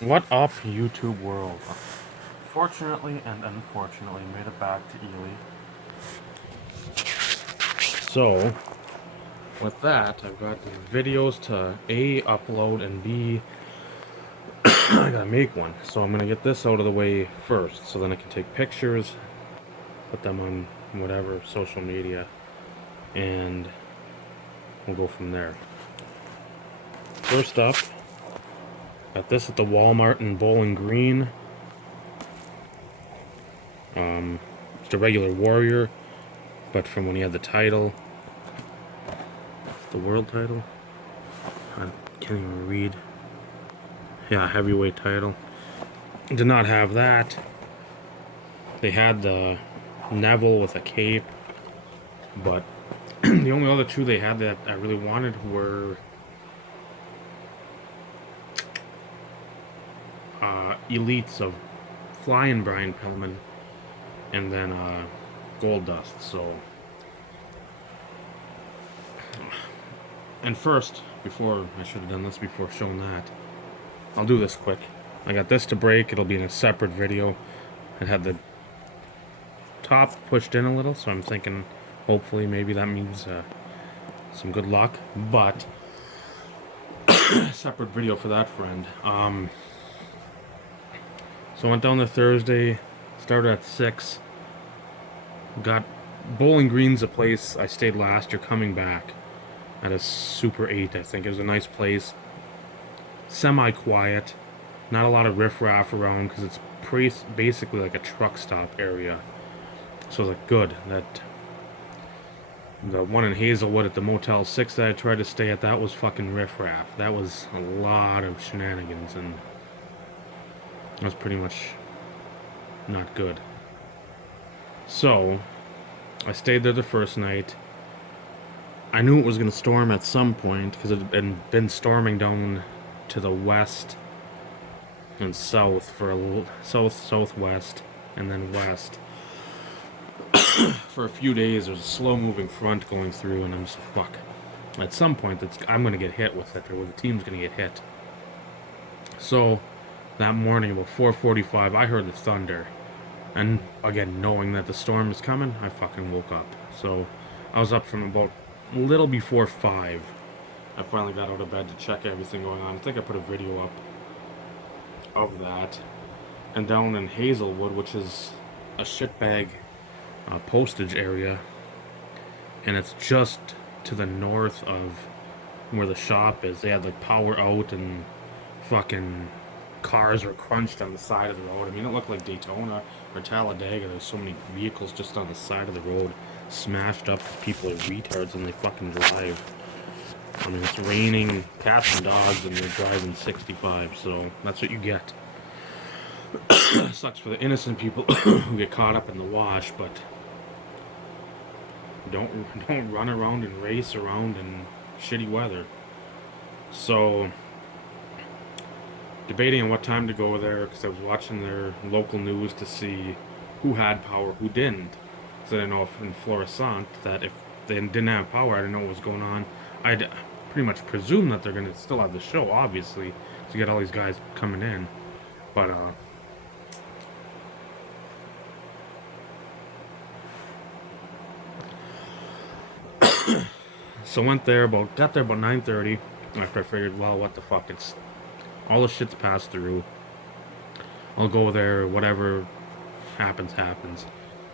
What up, YouTube world? Fortunately and unfortunately, made it back to Ely. So, with that, I've got videos to A, upload, and B, I gotta make one. So I'm gonna get this out of the way first, so then I can take pictures, put them on whatever social media, and we'll go from there. First up, got this at the Walmart in Bowling Green. It's a regular Warrior, but from when he had the title, the world title. I can't even read. Yeah, heavyweight title. Did not have that. They had the Neville with a cape, but the only other two they had that I really wanted were elites of Flying Brian Pillman and then Gold Dust. So, and first, before I should have done this before showing that, I'll do this quick. I got this to break. It'll be in a separate video. It had the top pushed in a little, so I'm thinking hopefully maybe that means some good luck, but separate video for that friend. So I went down there Thursday, started at 6, got Bowling Green's a place I stayed last year coming back at a Super 8, I think. It was a nice place, semi-quiet, not a lot of riffraff around because it's basically like a truck stop area. So it's like good that the one in Hazelwood at the Motel 6 that I tried to stay at, that was fucking riffraff. That was a lot of shenanigans, and that was pretty much not good. So, I stayed there the first night. I knew it was going to storm at some point, because it had been storming down to the west and south for a little, southwest, and then west. For a few days, there's a slow-moving front going through, and I'm just like, fuck. At some point, I'm going to get hit with it, or the team's going to get hit. So, that morning, about 4:45, I heard the thunder. And, again, knowing that the storm is coming, I fucking woke up. So, I was up from about a little before 5. I finally got out of bed to check everything going on. I think I put a video up of that. And down in Hazelwood, which is a shitbag postage area, and it's just to the north of where the shop is. They had like power out and fucking cars were crunched on the side of the road. I mean, it looked like Daytona or Talladega. There's so many vehicles just on the side of the road, smashed up. People are retards and they fucking drive. I mean, it's raining, cats and dogs, and they're driving 65, so that's what you get. Sucks for the innocent people who get caught up in the wash, but don't run around and race around in shitty weather. So, debating on what time to go there, because I was watching their local news to see who had power, who didn't. So I didn't know if in Florissant, that if they didn't have power, I didn't know what was going on. I'd pretty much presume that they're going to still have the show, obviously, to get all these guys coming in. But, so got there about 9:30. After I figured, well, what the fuck, it's all the shit's passed through. I'll go there, whatever happens, happens.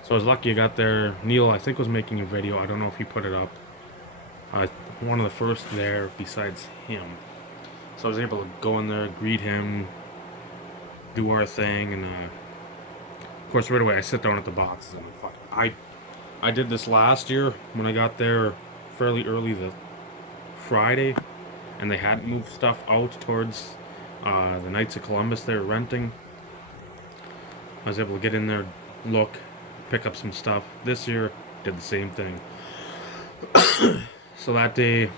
So I was lucky I got there. Neil, I think, was making a video. I don't know if he put it up. One of the first there besides him. So I was able to go in there, greet him, do our thing, and of course right away I sit down at the boxes and I did this last year when I got there fairly early the Friday, and they hadn't moved stuff out towards the Knights of Columbus they were renting. I was able to get in there, look, pick up some stuff. This year, did the same thing. So that day,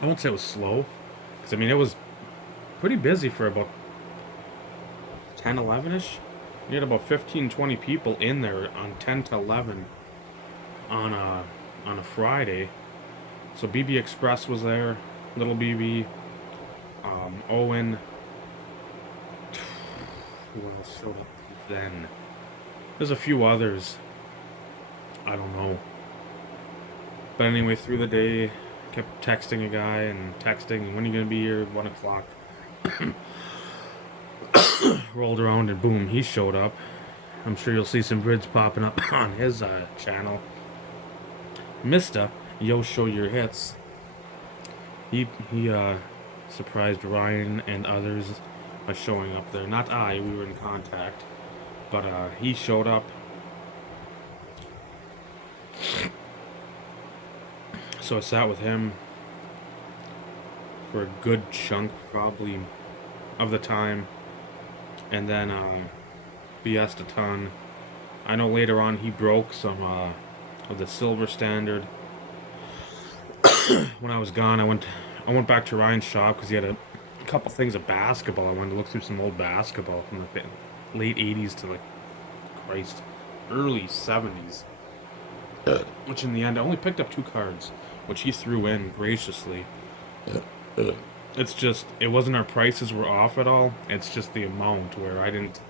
I won't say it was slow, because I mean it was pretty busy for about 10, 11-ish. You had about 15, 20 people in there on 10 to 11 on a Friday. So BB Express was there. Little BB, Owen. Who else showed up then? There's a few others. I don't know. But anyway, through the day, kept texting a guy and texting, when are you going to be here? 1 o'clock. Rolled around and boom, he showed up. I'm sure you'll see some vids popping up on his channel. Mista, Yo Show Your Hits. He surprised Ryan and others by showing up there. Not we were in contact. But he showed up. So I sat with him for a good chunk, probably, of the time. And then BS'd a ton. I know later on he broke some of the silver standard. When I was gone, I went back to Ryan's shop because he had a couple things of basketball. I wanted to look through some old basketball from the late 80s to early 70s. Which in the end, I only picked up 2 cards, which he threw in graciously. It's just, it wasn't our prices were off at all. It's just the amount where I didn't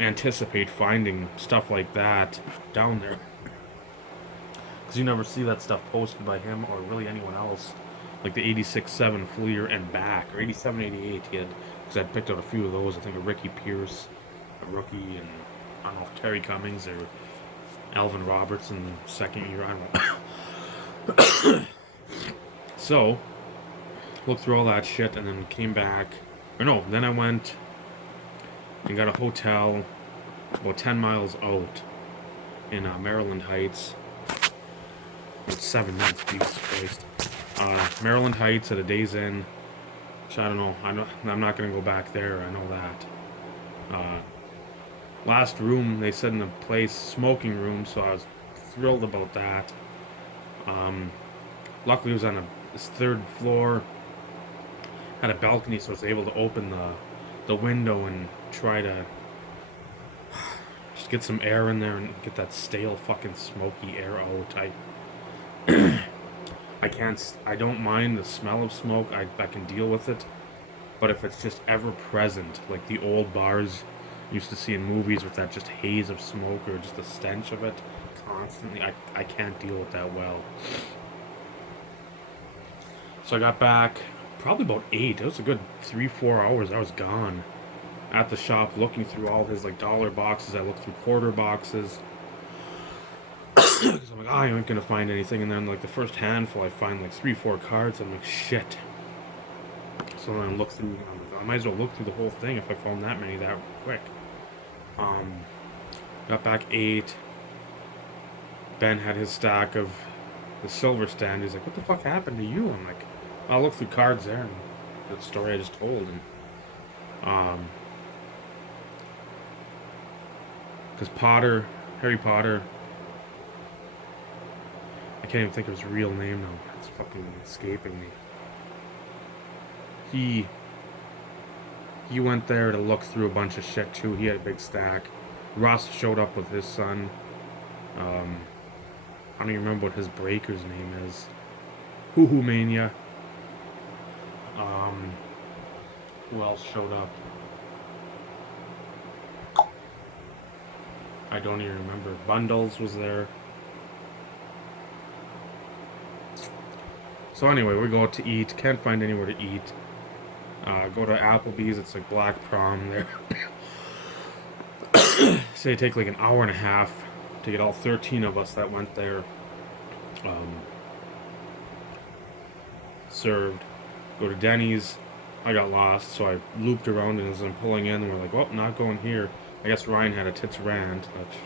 anticipate finding stuff like that down there. Because you never see that stuff posted by him or really anyone else. Like the 86-7 Fleer and back, or 87-88 he had. Because I picked out a few of those. I think a Ricky Pierce, a rookie, and I don't know if Terry Cummings or Alvin Robertson, second year, I don't know. So, looked through all that shit and then came back. Or no, then I went and got a hotel about 10 miles out in Maryland Heights. It's 7 months, Jesus Christ. Maryland Heights at a Days Inn. Which I don't know. I'm not going to go back there. I know that. Last room, they said in the place, smoking room, so I was thrilled about that. Luckily it was on this 3rd floor. Had a balcony, so I was able to open the window and try to just get some air in there and get that stale fucking smoky air out. I don't mind the smell of smoke, I can deal with it. But if it's just ever present, like the old bars used to see in movies with that just haze of smoke or just the stench of it constantly, I can't deal with that well. So I got back probably about 8. It was a good 3-4 hours I was gone at the shop looking through all his dollar boxes. I looked through quarter boxes because I'm like, I ain't gonna find anything. And then the first handful I find 3-4 cards. I'm like, shit. So then I look through, I might as well look through the whole thing if I found that many that quick. Got back 8. Ben had his stack of the silver stand. He's like, what the fuck happened to you? I'm like, I'll look through cards there, and the story I just told. And because Harry Potter, I can't even think of his real name now. It's fucking escaping me. He went there to look through a bunch of shit too. He had a big stack. Ross showed up with his son. I don't even remember what his breaker's name is. Hoo Hoo Mania. Who else showed up? I don't even remember. Bundles was there. So anyway, we go out to eat. Can't find anywhere to eat. Go to Applebee's. It's Black Prom there. Say it take an hour and a half to get all 13 of us that went there served. Go to Denny's. I got lost, so I looped around, and as I'm pulling in, we're like, well, not going here. I guess Ryan had a tits rant, which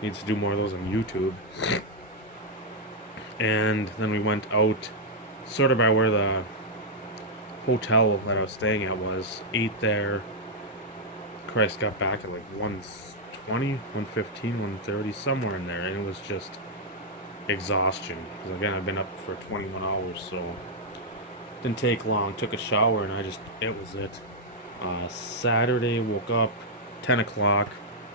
needs to do more of those on YouTube. And then we went out sort of by where the hotel that I was staying at was. Ate there. Christ, got back at 1:20, 1:15, 1:30, somewhere in there, and it was just exhaustion. Because again, I've been up for 21 hours, so didn't take long. Took a shower, and it was it. Saturday, woke up 10 o'clock.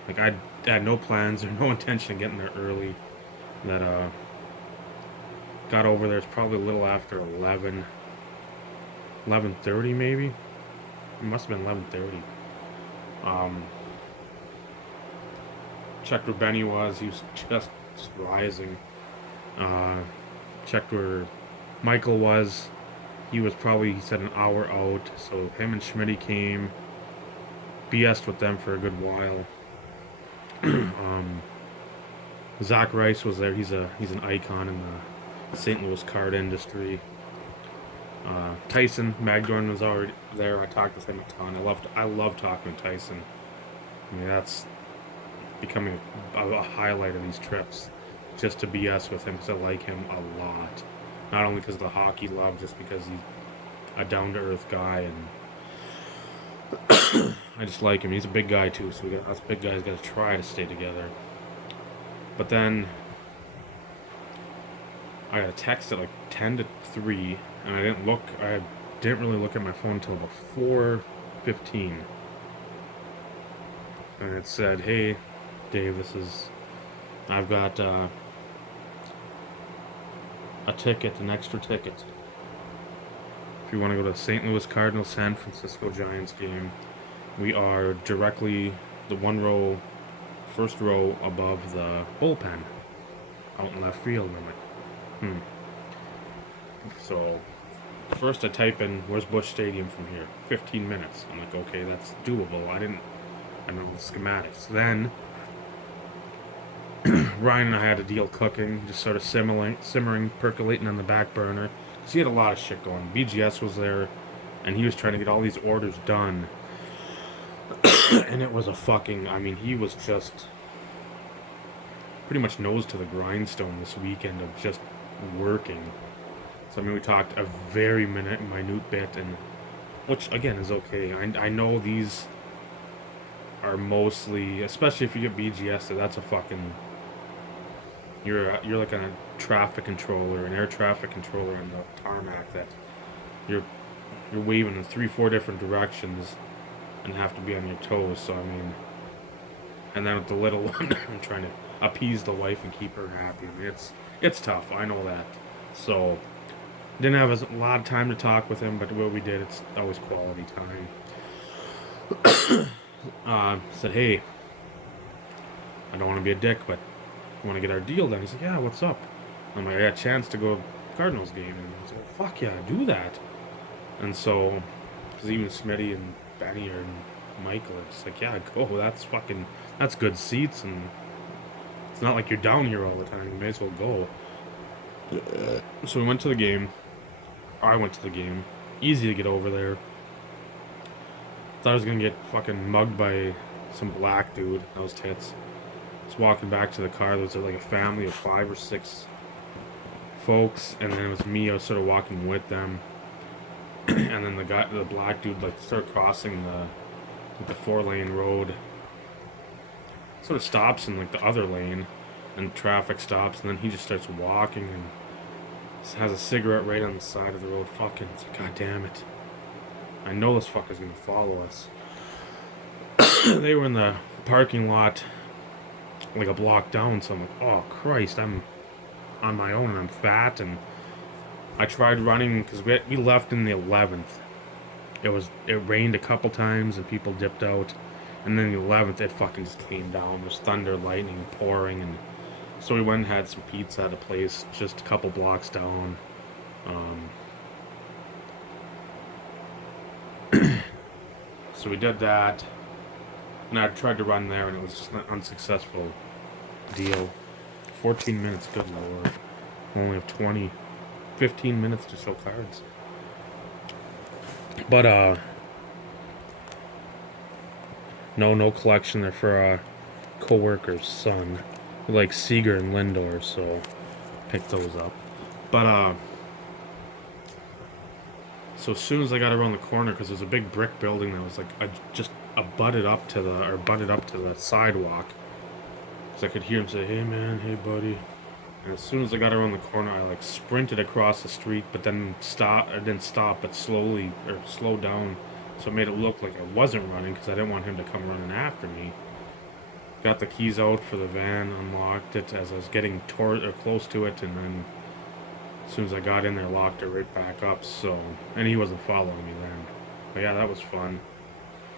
I had no plans or no intention of getting there early. That got over there. It's probably a little after 11. 11:30 maybe. It must have been 11:30. Checked where Benny was. He was just rising. Checked where Michael was. He was probably, he said, an hour out. So him and Schmitty came. BS'd with them for a good while. Zach Rice was there. He's an icon in the St. Louis card industry. Tyson Magdorn was already there. I talked with him a ton. I love talking to Tyson. I mean, that's becoming a highlight of these trips, just to BS with him, because I like him a lot. Not only because of the hockey love, just because he's a down-to-earth guy, and I just like him. He's a big guy too, so us big guys got to try to stay together. But then I got a text at like 10 to 3, and I didn't really look at my phone until about 4:15. And it said, "Hey, Dave, I've got a ticket, an extra ticket. If you want to go to the St. Louis Cardinals San Francisco Giants game, we are directly the first row above the bullpen, out in left field." And I'm like, So, first I type in, "Where's Busch Stadium from here?" 15 minutes. I'm like, okay, that's doable. I know the schematics. Then, Ryan and I had a deal cooking, just sort of simmering, percolating on the back burner. Because he had a lot of shit going. BGS was there, and he was trying to get all these orders done. And it was he was just pretty much nose to the grindstone this weekend of just working. So, we talked a very minute bit, and which, again, is okay. I know these are mostly, especially if you get BGS, that's a fucking... You're like a traffic controller, an air traffic controller in the tarmac that you're waving in 3-4 different directions and have to be on your toes. So and then with the little one, I'm trying to appease the wife and keep her happy. It's tough. I know that. So didn't have a lot of time to talk with him, but what we did, it's always quality time. Said, "Hey, I don't want to be a dick, but want to get our deal done." He's like, "Yeah, what's up?" I'm like, "I got a chance to go to the Cardinals game." And he's like, "Fuck yeah, do that." And so, because even Smitty and Benny and Michael are just like, "Yeah, go. That's good seats, and it's not like you're down here all the time. You may as well go." So we went to the game. I went to the game. Easy to get over there. Thought I was gonna get fucking mugged by some black dude. That was tits. Was walking back to the car. There was like a family of 5 or 6 folks, and then it was me. I was sort of walking with them, and then the black dude, like, started crossing the 4-lane road. Sort of stops in like the other lane, and traffic stops, and then he just starts walking and has a cigarette right on the side of the road. Fucking, it's like, God damn it! I know this fucker's gonna follow us. They were in the parking lot, like a block down, so I'm like, oh Christ, I'm on my own and I'm fat, and I tried running because we left in the 11th. It rained a couple times and people dipped out, and then the 11th it fucking just came down. There's thunder, lightning, pouring, and so we went and had some pizza at a place just a couple blocks down. So we did that, and I tried to run there, and it was just an unsuccessful deal. 14 minutes, good lord. We only have 15 minutes to show cards. But, no collection there for a co-worker's son. Like Seeger and Lindor, so picked those up. But, so as soon as I got around the corner, because there's a big brick building that was like just butted up to the sidewalk, because I could hear him say, "Hey man, hey buddy." And as soon as I got around the corner, I like sprinted across the street, but then I didn't stop, but slowed down, so it made it look like I wasn't running, because I didn't want him to come running after me. Got the keys out for the van, unlocked it as I was getting close to it, and then As soon as I got in there, locked it right back up. So, and he wasn't following me then. But yeah, that was fun.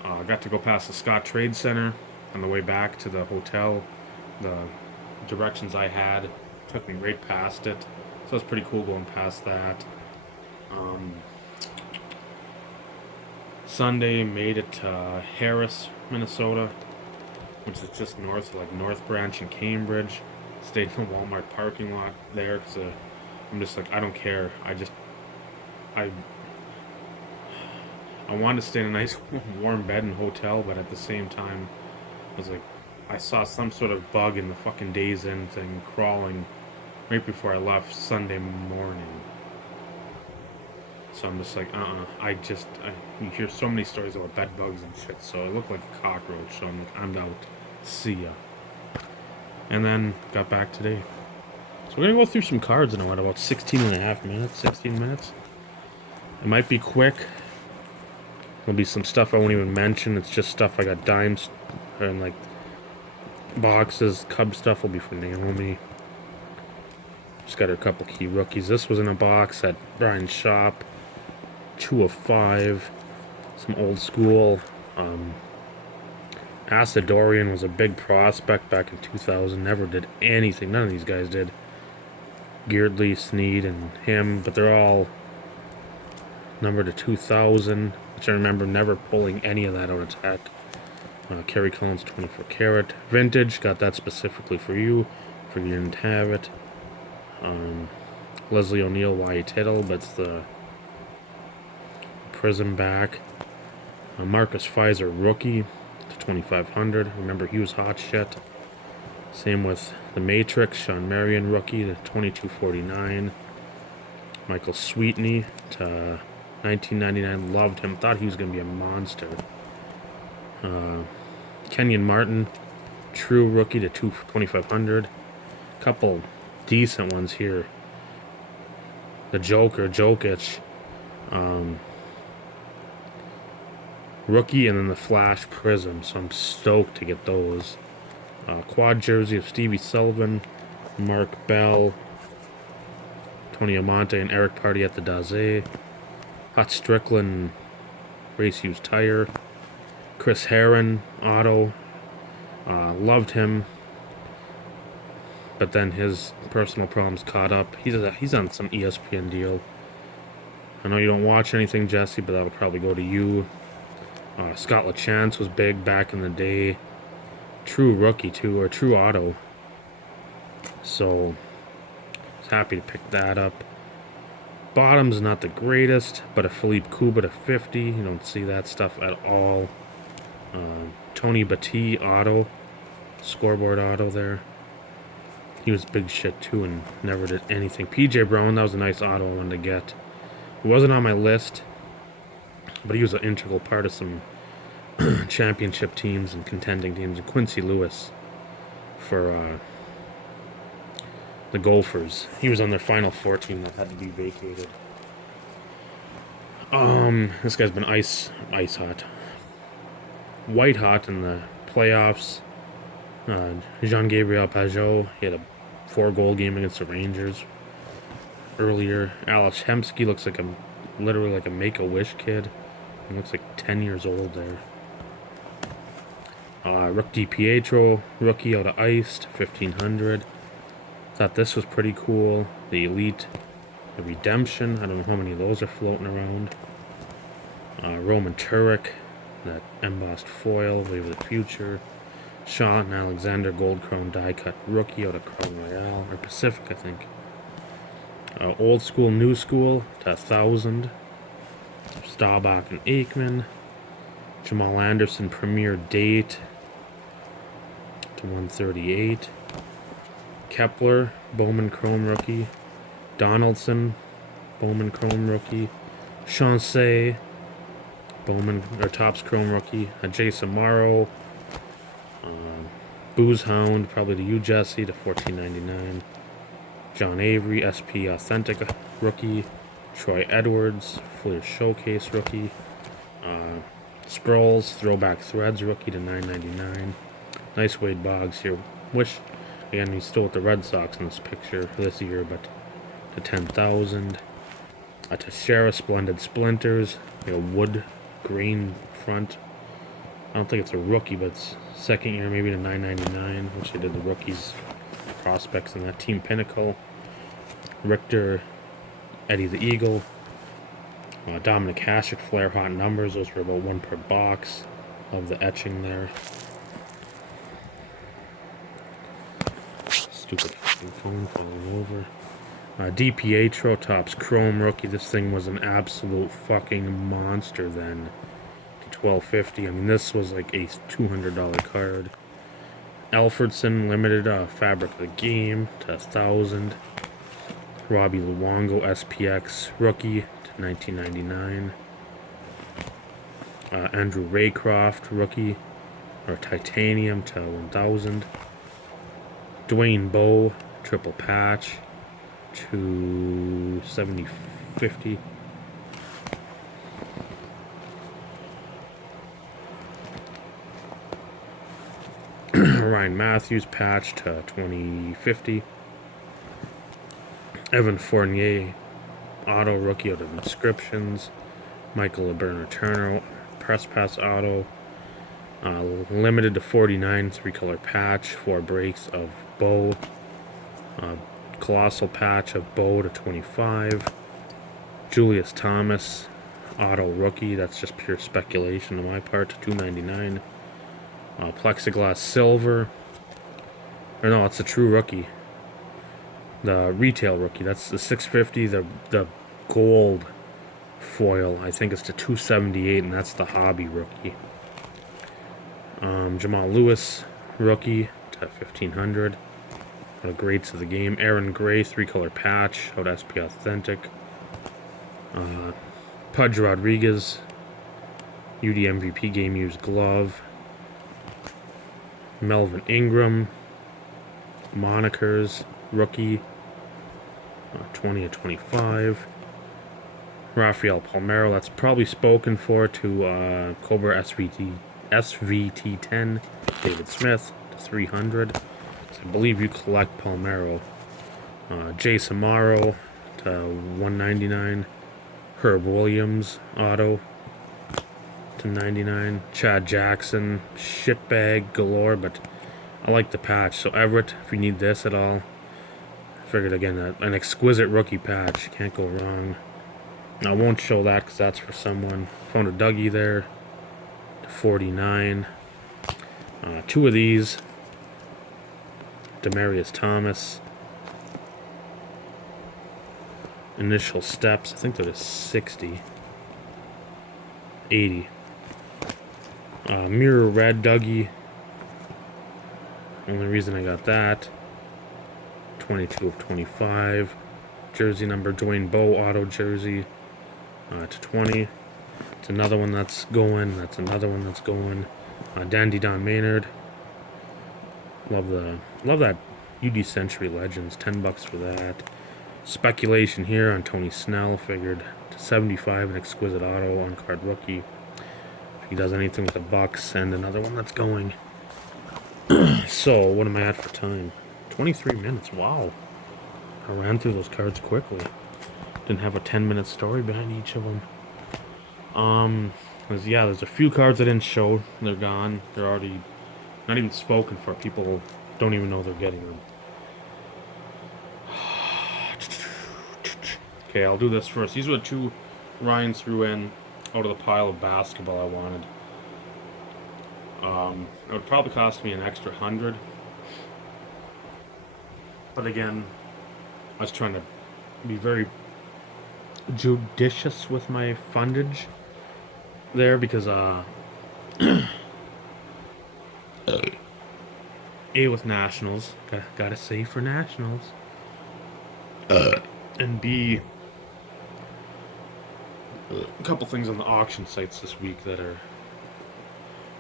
Got to go past the Scott Trade Center on the way back to the hotel. The directions I had took me right past it. So it's pretty cool going past that. Sunday made it to Harris, Minnesota, which is just north, like North Branch and Cambridge. Stayed in the Walmart parking lot there because I'm just like, I don't care. I I wanted to stay in a nice warm bed and hotel, but at the same time, I was like, I saw some sort of bug in the fucking Days Inn thing crawling right before I left Sunday morning. So I'm just like, you hear so many stories about bed bugs and shit, so it looked like a cockroach, so I'm out. See ya. And then got back today. So we're gonna go through some cards in about 16 and a half minutes, 16 minutes. It might be quick. There'll be some stuff I won't even mention. It's just stuff I got dimes and like boxes. Cub stuff will be for Naomi. Just got her a couple key rookies. This was in a box at Brian's shop. 2 of 5. Some old school. Acidorian was a big prospect back in 2000. Never did anything. None of these guys did. Geardley, Sneed, and him. But they're all numbered to 2000. Which I remember never pulling any of that out of tech. Kerry Collins 24 karat. Vintage. Got that specifically for you. For you didn't have it. Leslie O'Neill, Y.A. Tittle, but it's the Prism back. Marcus Pfizer rookie to 2500. Remember he was hot shit. Same with the Matrix, Sean Marion rookie to 2249. Michael Sweetney to 1999. Loved him. Thought he was going to be a monster. Kenyon Martin, true rookie to 2500. Couple decent ones here. The Jokic, rookie, and then the Flash Prism. So I'm stoked to get those. Quad jersey of Stevie Sullivan, Mark Bell, Tony Amante, and Eric Party at the Daze. Hot Strickland, race used tire. Chris Herron, auto. Loved him. But then his personal problems caught up. He's on some ESPN deal. I know you don't watch anything, Jesse, but that'll probably go to you. Scott LaChance was big back in the day. True rookie, too, or true auto. So, I was happy to pick that up. Bottom's not the greatest, but a Philippe Kuba to 50. You don't see that stuff at all. Tony Batty auto. Scoreboard auto there. He was big shit too and never did anything. PJ Brown, that was a nice auto I wanted to get. It wasn't on my list, but he was an integral part of some championship teams and contending teams. And Quincy Lewis for the Gophers. He was on their Final Four team that had to be vacated. This guy's been ice hot. White hot in the playoffs. Jean-Gabriel Pajot, he had a 4-goal game against the Rangers earlier. Alex Hemsky looks like literally like a Make-A-Wish kid. He looks like 10 years old there. Rick DiPietro, rookie out of ice to 1500. Thought this was pretty cool. The Elite, the Redemption. I don't know how many of those are floating around. Roman Turek, that embossed foil, Wave of the Future. Sean Alexander, Gold Crown die cut rookie out of Crown Royale, or Pacific, I think. Old School, New School to 1000. Staubach and Aikman. Jamal Anderson, Premier Date to 138. Kepler, Bowman Chrome rookie. Donaldson, Bowman Chrome rookie. Chancey, Bowman or Topps Chrome rookie. Jason Morrow. Booze Hound, probably to you, Jesse, to $14.99. John Avery, SP Authentic rookie. Troy Edwards, Fleer Showcase rookie. Sproles, Throwback Threads rookie to $9.99. Nice Wade Boggs here. Wish, again, he's still with the Red Sox in this picture this year, but to 10,000. A Teixeira Splendid Splinters, like a wood grain front. I don't think it's a rookie, but it's second year, maybe to 9.99, which they did the rookies prospects in that. Team Pinnacle. Richter, Eddie the Eagle. Dominic Hasek, Flare Hot Numbers. Those were about 1 per box. Love the etching there. Stupid fucking phone falling over. DPH Topps Chrome Rookie. This thing was an absolute fucking monster then. To $12.50. I mean, this was like a $200 card. Alfredson Limited Fabric of the Game to 1,000. Robbie Luongo SPX Rookie to $19.99. Andrew Raycroft Rookie or Titanium to 1,000. Dwayne Bowe Triple Patch to $70.50. Ryan Matthews patch to $20.50. Evan Fournier auto rookie out of inscriptions. Michael LeBurner Turner press pass auto. Limited to 49 3-color patch. 4 breaks of Bow. Colossal patch of Bow to 25. Julius Thomas auto rookie. That's just pure speculation on my part to $2.99. Plexiglass silver. Or no, it's a true rookie. The retail rookie. That's the $6.50. The gold foil, I think it's to $2.78, and that's the hobby rookie. Jamal Lewis rookie to $1,500. Greats of the game. Aaron Gray 3-color patch out SP Authentic. Pudge Rodriguez UD MVP game used glove. Melvin Ingram monikers rookie 20 of 25. Rafael Palmeiro, that's probably spoken for to Cobra SVT 10. David Smith to 300. So I believe you collect Palmeiro. Jay Samaro to $199. Herb Williams auto to $99. Chad Jackson shitbag galore, but I like the patch. So Everett, if you need this at all, I figured again an exquisite rookie patch, can't go wrong. I won't show that because that's for someone. Found a Dougie there to $49. 2 of these. Demarius Thomas. Initial steps. I think they're to 60. 80. Mirror red Dougie. Only reason I got that. 22 of 25. Jersey number Dwayne Bowe auto jersey. To 20. It's another one that's going. That's another one that's going. Dandy Don Maynard. Love that UD Century Legends. $10 for that. Speculation here on Tony Snell. Figured to 75, an exquisite auto on card rookie. If he does anything with the Bucks, and another one that's going. So what am I at for time? 23 minutes. Wow. I ran through those cards quickly. Didn't have a 10-minute story behind each of them. There's a few cards I didn't show. They're gone. They're already not even spoken for. People don't even know they're getting them. Okay, I'll do this first. These were the 2 Ryan threw in out of the pile of basketball I wanted. It would probably cost me an extra 100. But again, I was trying to be very judicious with my fundage there because A, with Nationals, gotta save for Nationals, and B, a couple things on the auction sites this week that are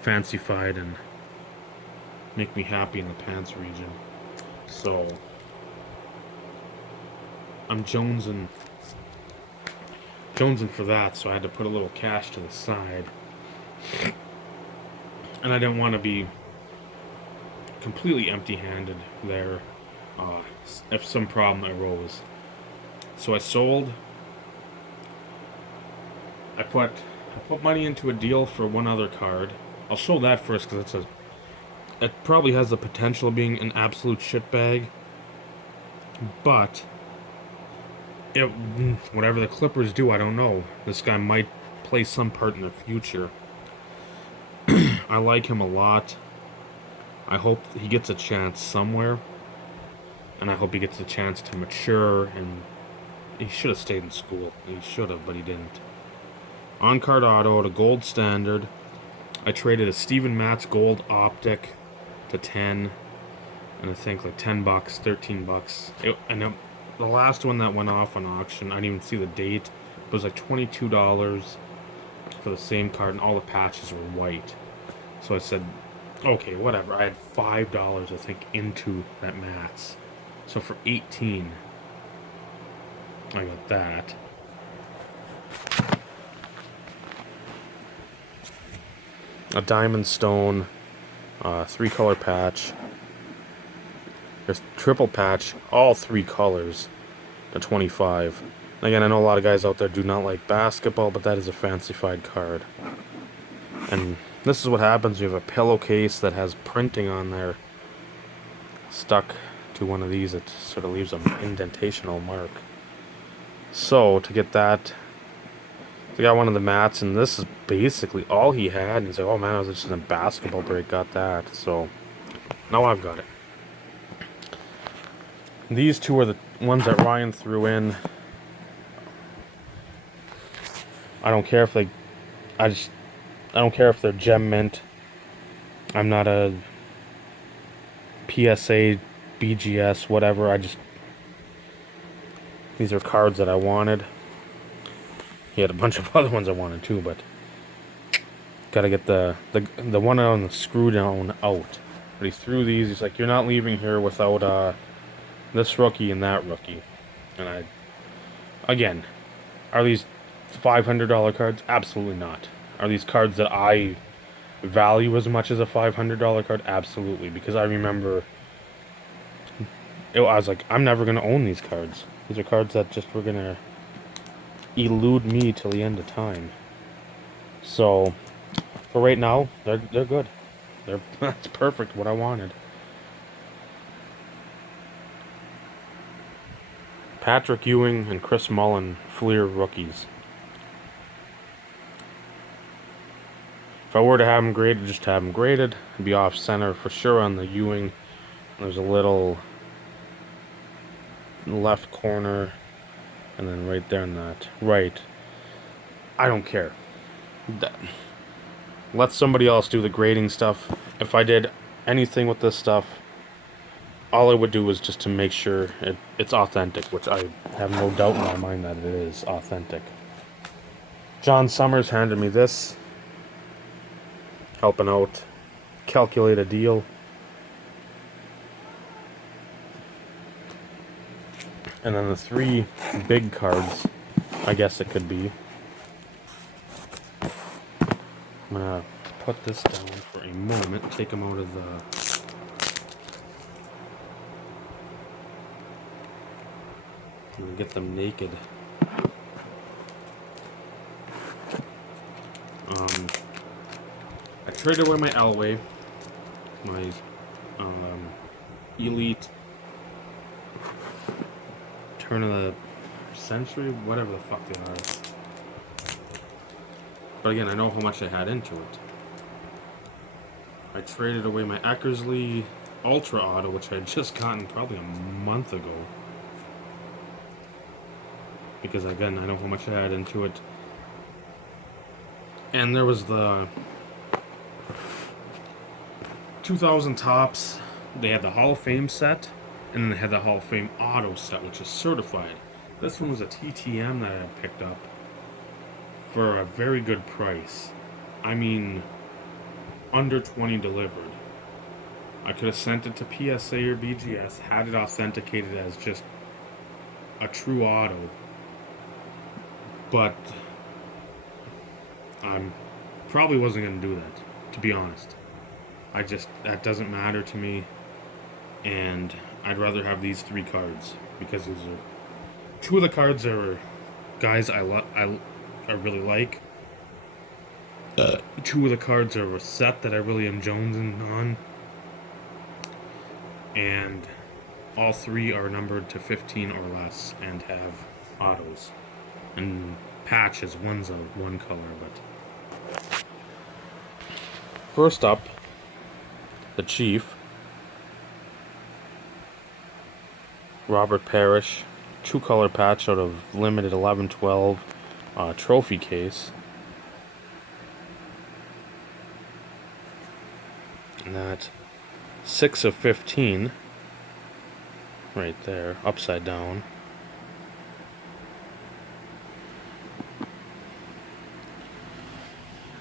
fancified and make me happy in the pants region. So I'm jonesing for that, so I had to put a little cash to the side. And I didn't want to be completely empty-handed there if some problem arose. So I sold. I put money into a deal for one other card. I'll show that first because it probably has the potential of being an absolute shitbag. But whatever the Clippers do, I don't know. This guy might play some part in the future. I like him a lot. I hope he gets a chance somewhere. And I hope he gets a chance to mature. And he should have stayed in school. He should have, but he didn't. On-card auto to gold standard. I traded a Steven Matz gold optic to 10. And I think like $10, 13 bucks. The last one that went off on auction, I didn't even see the date. It was like $22 for the same card, and all the patches were white. So I said, okay, whatever. I had $5, I think, into that Mats. So for 18, I got that. A Diamond Stone, 3-color patch. There's triple patch, all 3 colors, to 25. Again, I know a lot of guys out there do not like basketball, but that is a fancified card. And this is what happens when you have a pillowcase that has printing on there stuck to one of these. It sort of leaves an indentational mark. So, to get that, I got one of the mats, and this is basically all he had. And he's like, oh man, I was just in a basketball break, got that. So, now I've got it. These two are the ones that Ryan threw in. I don't care if I don't care if they're gem mint. I'm not a PSA, BGS, whatever. These are cards that I wanted. He had a bunch of other ones I wanted too, but gotta get the one on the screw down out. But he threw these. He's like, you're not leaving here without this rookie and that rookie. And again, are these $500 cards? Absolutely not. Are these cards that I value as much as a $500 card? Absolutely, because I remember I was like, I'm never going to own these cards. These are cards that just were going to elude me till the end of time. So, for right now, they're good. That's perfect, what I wanted. Patrick Ewing and Chris Mullin, Fleer rookies. If I were to have them graded, just have them graded. It'd be off center for sure on the Ewing. There's a little left corner, and then right there on that right. I don't care. Let somebody else do the grading stuff. If I did anything with this stuff, all I would do is just to make sure it's authentic, which I have no doubt in my mind that it is authentic. John Summers handed me this, helping out, calculate a deal. And then the 3 big cards, I guess it could be. I'm gonna put this down for a moment, take them out of the... I'm gonna get them naked. I traded away my Elway, my Elite Turn of the Century, whatever the fuck they are. But again, I know how much I had into it. I traded away my Eckersley Ultra Auto, which I had just gotten probably a month ago. Because again, I know how much I had into it. And there was the 2000 Topps. They had the Hall of Fame set, and then they had the Hall of Fame Auto set, which is certified. This one was a TTM that I picked up for a very good price. I mean, under 20 delivered. I could have sent it to PSA or BGS, had it authenticated as just a true auto. But I probably wasn't going to do that, to be honest. That doesn't matter to me. And I'd rather have these 3 cards, because these are Two of the cards are guys I really like. Two of the cards are a set that I really am jonesing on, and all three are numbered to 15 or less and have autos. And patches, one's a one color, but first up, the Chief, Robert Parrish, two color patch out of limited 11-12 trophy case. And that 6 of 15 right there, upside down.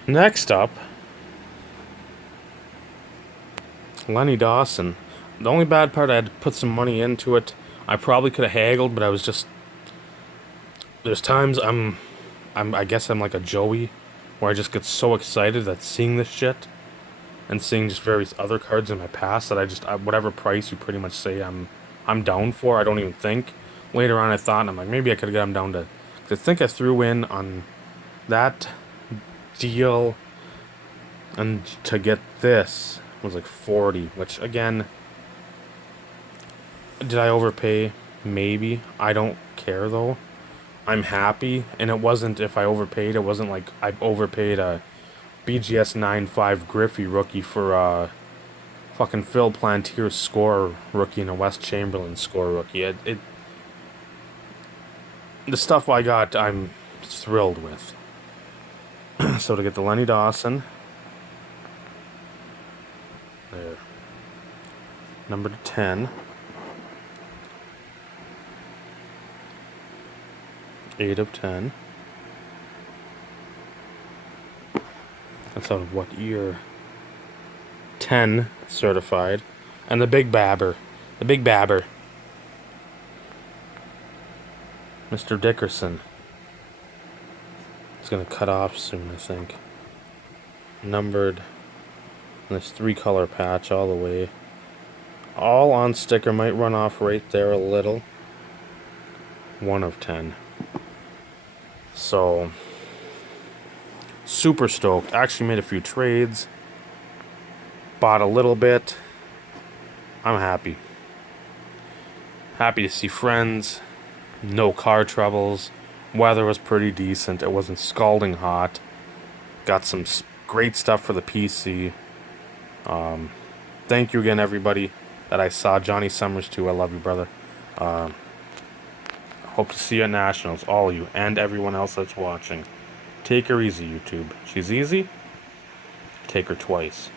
Next up, Lenny Dawson. The only bad part, I had to put some money into it. I probably could have haggled, but I was just... There's times I guess I'm like a Joey, where I just get so excited that seeing this shit and seeing just various other cards in my past that whatever price you pretty much say I'm down for, I don't even think. Later on I thought, and I'm like, maybe I could have got them down to... Cause I think I threw in on that deal, and to get this was like 40, which again, did I overpay? Maybe. I don't care though. I'm happy, and it wasn't, if I overpaid, it wasn't like I overpaid a BGS 9.5 Griffey rookie for fucking Phil Plantier's score rookie and a West Chamberlain score rookie. The stuff I got, I'm thrilled with. So to get the Lenny Dawson, there, number 10, 8 of 10. That's out of what year? 10 certified. And the Big Babber. Mr. Dickerson. It's gonna cut off soon, I think. Numbered. And this 3-color patch all the way. All on sticker, might run off right there a little. 1 of 10. So, super stoked. Actually made a few trades. Bought a little bit. I'm happy. Happy to see friends. No car troubles. Weather was pretty decent. It wasn't scalding hot. Got some great stuff for the PC. Thank you again, everybody that I saw. Johnny Summers, too. I love you, brother. Hope to see you at Nationals, all of you, and everyone else that's watching. Take her easy, YouTube. She's easy. Take her twice.